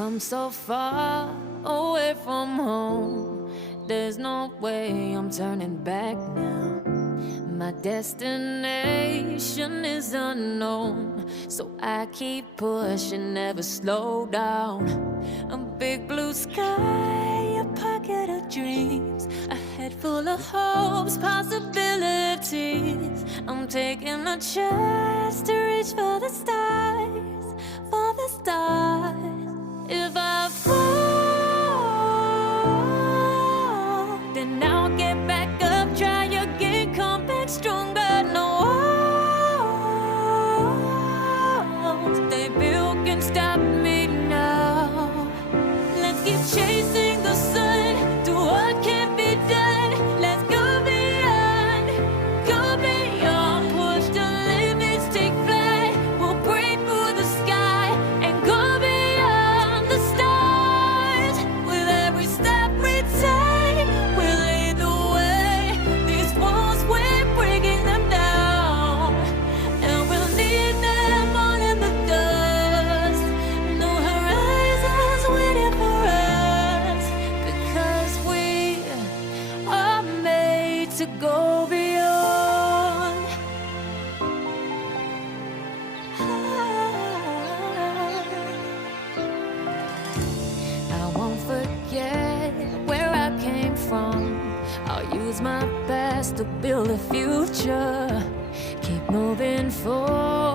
come so far away from home. There's no way I'm turning back now. My destination is unknown, so I keep pushing, never slow down. A big blue sky, a pocket of dreams, a head full of hopes, possibilities. I'm taking a chance to reach for the stars, for the stars. If I fall, then I'll get back up, try again, come back stronger. No walls they built can stop me now. Let's keep chasing the sun, do what can't be done. Let's go beyond, push the limits, take flight. We'll break through the sky and go beyond the stars. With every step we take, we'll lead the way. These walls, we're breaking them down, and we'll leave them all in the dust. No horizons waiting for us, because we are made to go beyond. I won't forget where I came from. I'll use my best to build a future. Keep moving forward.